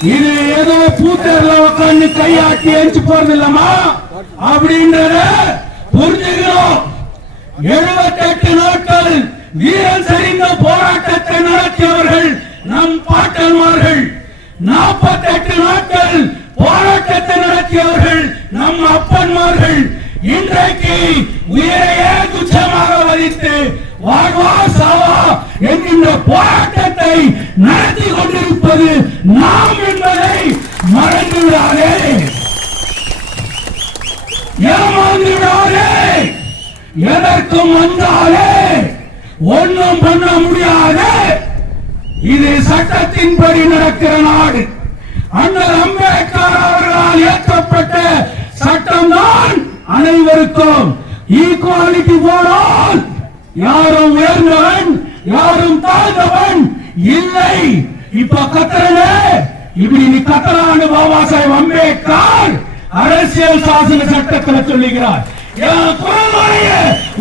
இது ஏதோ பூத்தேர்ல உட்காந்து கையாட்டி எரிச்சு போறது இல்லமா அப்படின்றத புரிஞ்சுக்கிறோம். 78 நாட்கள் வீரன் சரிந்த போராட்டத்தை நடத்தியவர்கள் நம் பாட்டன்மார்கள். 48 நாட்கள் போராட்டத்தை நடத்தியவர்கள் நம் அப்பன்மார்கள். இன்றைக்கு உயிரையே துச்சமாக மதித்து வாழ்வா சாவா என்கின்ற போராட்டத்தை நடத்தி கொண்டிருப்பது நாம் என்பதை மறந்து விடாதே, ஏமாந்து விடாதே. எதற்கும் வந்தாலே ஒன்றும் பண்ண முடியாது. இது சட்டத்தின்படி நடக்கிற நாடு. அண்ணல் அம்பேத்கர் அவர்களால் இயற்றப்பட்ட சட்டம் தான் அனைவருக்கும் ஈக்குவாலிட்டி ஃபார் ஆல். யாரும் உயர்ந்தவன் யாரும் தாழ்ந்தவன் இல்லை. இப்ப கத்துறனே இப்படி நீ கத்தலான்னு பாபா சாஹேப் அம்பேத்கர் அரசியல் சாசன சட்டத்தில் சொல்லுகிறார்.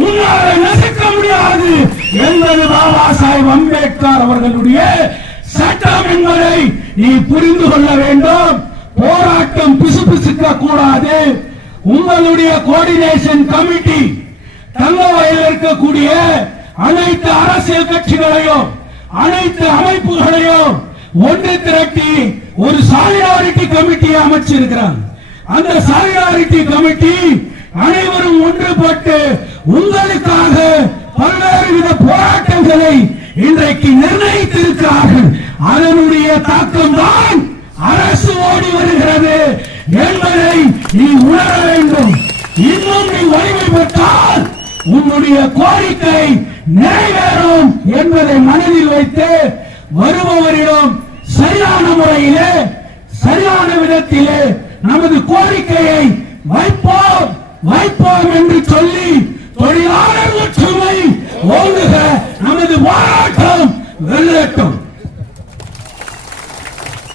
உன்னால நசுக்க முடியாது என்பது பாபா சாஹேப் அம்பேத்கர் அவர்களுடைய சட்டம் என்பதை நீ புரிந்து கொள்ள வேண்டும். போராட்டம் பிசுபிசுக்க கூடாது. உங்களுடைய கோஆர்டினேஷன் கமிட்டி தங்கவயலில் இருக்கக்கூடிய அனைத்து அரசியல் கட்சிகளையும் அனைத்து அமைப்புகளையும் ஒன்று திரட்டி ஒரு சாலிடாரிட்டி கமிட்டியை அமைச்சிருக்கிறாங்க. அந்த சாலிடாரிட்டி கமிட்டி அனைவரும் ஒன்றுபட்டு உங்களுக்காக பல்வேறு வித போராட்டங்களை இன்றைக்கு நிர்ணயித்திருக்கிறார்கள். அதனுடைய தாக்கம் தான் அரசு ஓடி வருகிறது என்பதை நீ உணர வேண்டும். இன்னும் நீ வலிமை பெற்றால் உன்னுடைய கோரிக்கை நிறைவேறும் என்பதை மனதில் வைத்து வருபவரிடம் சரியான முறையிலே சரியான விதத்திலே நமது கோரிக்கையை வைப்போம் என்று சொல்லி தொழிலாளர் ஒற்றுமை ஓங்குக. நமது போராட்டம் வெல்லட்டும்.